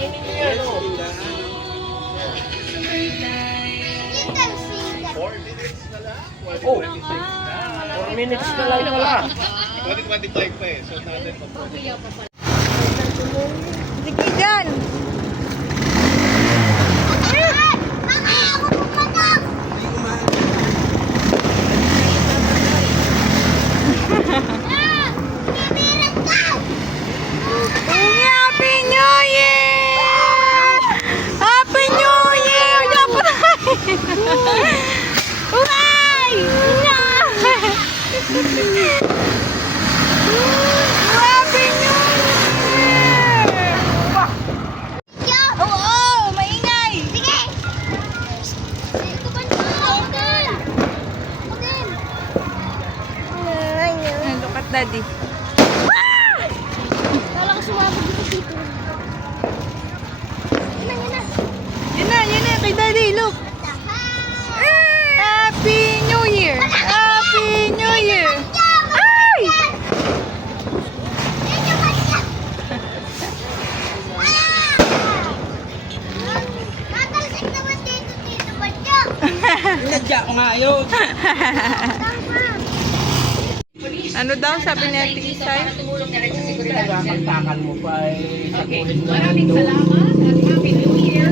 kainin nyo yan, oh. 4 minutes na lang. Oh, 4 4 minutes na lang pala. 2025 pa eh. So, natin pa po. Sige dyan. Happy New Year! Happy New Year! Uy! Happy New Year! Oo, maingay! Sige! Look at Daddy. Kala ko sumabog dito. Yun na, kay Daddy, look. Happy New Year! Happy New Year! Ay! Natalsik naman dito, Badyo. Pinadya ko nga yun. Ano daw sabi ni Ate Isay? Nagkakagtakan mo pa eh. Sa kulit mo. Maraming salamat at Happy New Year.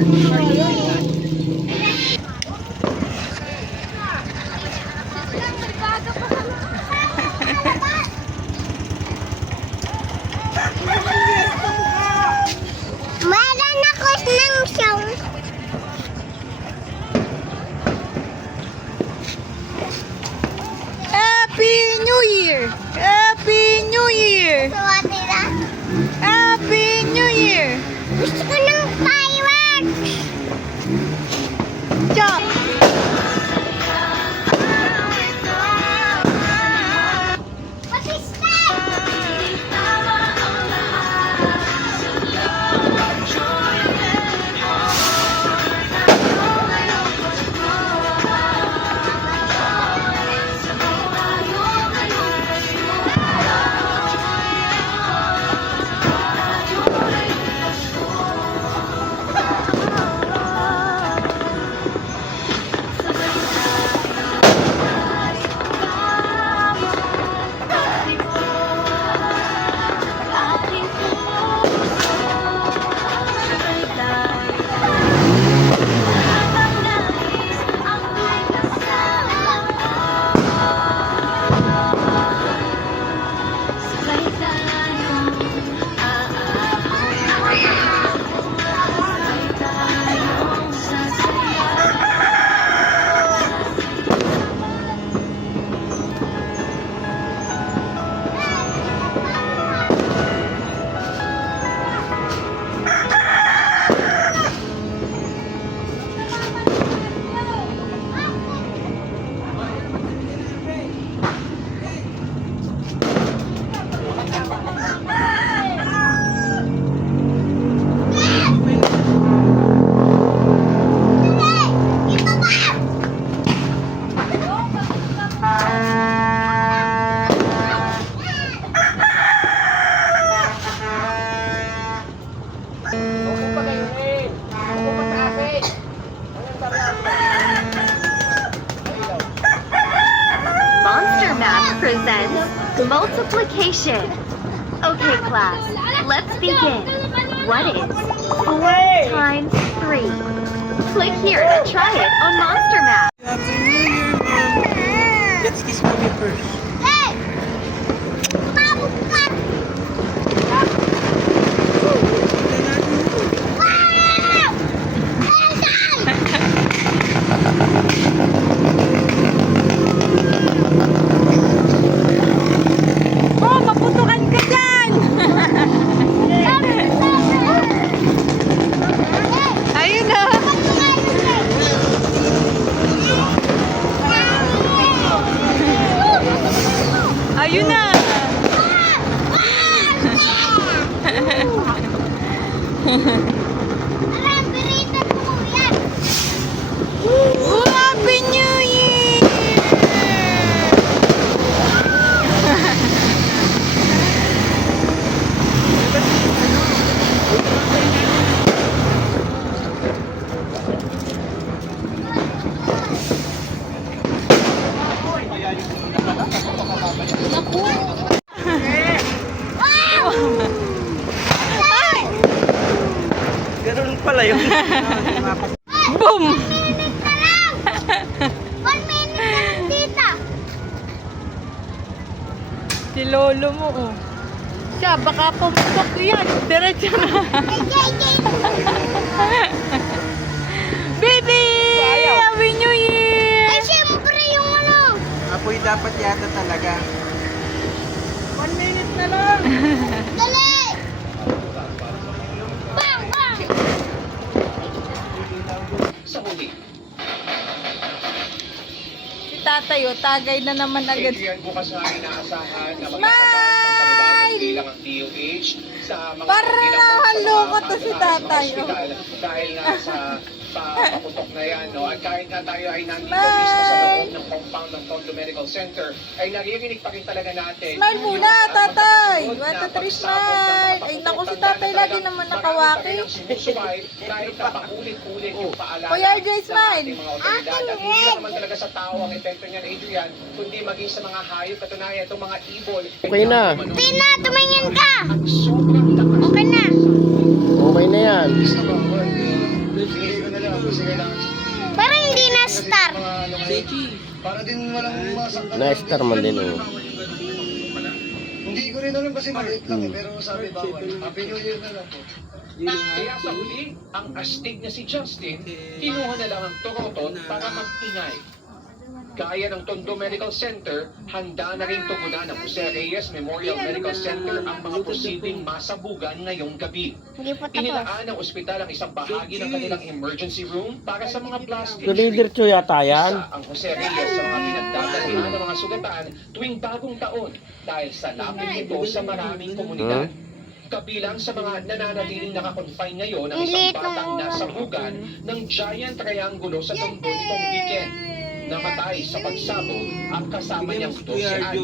Meron ako ng siyang. Happy New Year! Happy New Year! Suwati na. Happy New Year! Gusto ko ng fireworks. Jump! What is that? Monster Math presents multiplication. Okay, class, let's begin. What is 4 times 3? Click here to try it on Monster Math. Happy New Year, Mom. Let's kiss mommy first. Hey! Mabuk ka! Wow! Oh, maputukan ka dyan! Ayun na! Ayun na! Alam, birita ko yan. Happy New Year! pala yun. Boom! 1 minute na lang, tita. Si lolo mo, oh. Siya, baka pumusok yan. Diretso na. Baby! Happy New Year! Ay, syempre yung ano. Apoy dapat yata talaga. 1 minute na lang. Dali! Bang! Bang! Sa huli, Si tatay, oh, tagay na naman agad. Adrian, bukas na inaasahan na Smile! magkakaroon ng panibagong bilang ang DOH sa mga Parang nakakaloko to si tatay, oh. hospital dahil nga sa paputok na yan, no? At kahit nga tayo ay nandito mismo sa loob ng compound ng Tondo Medical Center, ay naririnig pa rin talaga natin. Smile muna, tatay! 1, 2, 3, smile! Ay, naku, si tatay lagi naman nakawaki. Kahit na paulit-ulit yung paalala. Kuya RJ, smile! Mga otoridad. At hindi lang naman talaga sa tao ang epekto niyan, Adrian, kundi maging sa mga hayop. Katunayan, itong mga ibon. Okay na. Tina, tumingin ka! Ang sobrang lakas. Okay na. Okay na yan. Parang hindi na-start. Para din walang masaktan. Na-star man din oh. Hindi ko rin alam kasi maliit lang pero sabi bawal. Happy New Year na lang po. Kaya sa huli, ang astig na si Justin, kinuha na lang ang torotot para mag-ingay. Gaya ng Tondo Medical Center, handa na rin tugunan ng Jose Reyes Memorial Medical Center ang mga posibleng masabugan ngayong gabi. Hindi po tapos. Inilaan ng ospital ang isang bahagi ng kanilang emergency room para sa mga blast Diretso yata yan. Isa ang Jose Reyes sa mga pinagdadalhan ng mga sugatan tuwing bagong taon dahil sa lapit nito sa maraming komunidad. Kabilang sa mga nananatiling nakakonfine ngayon ang isang batang nasabugan ng giant triangulo sa Tondo nitong weekend. Namatay sa pagsabog ang kasama niyang 12 anyos.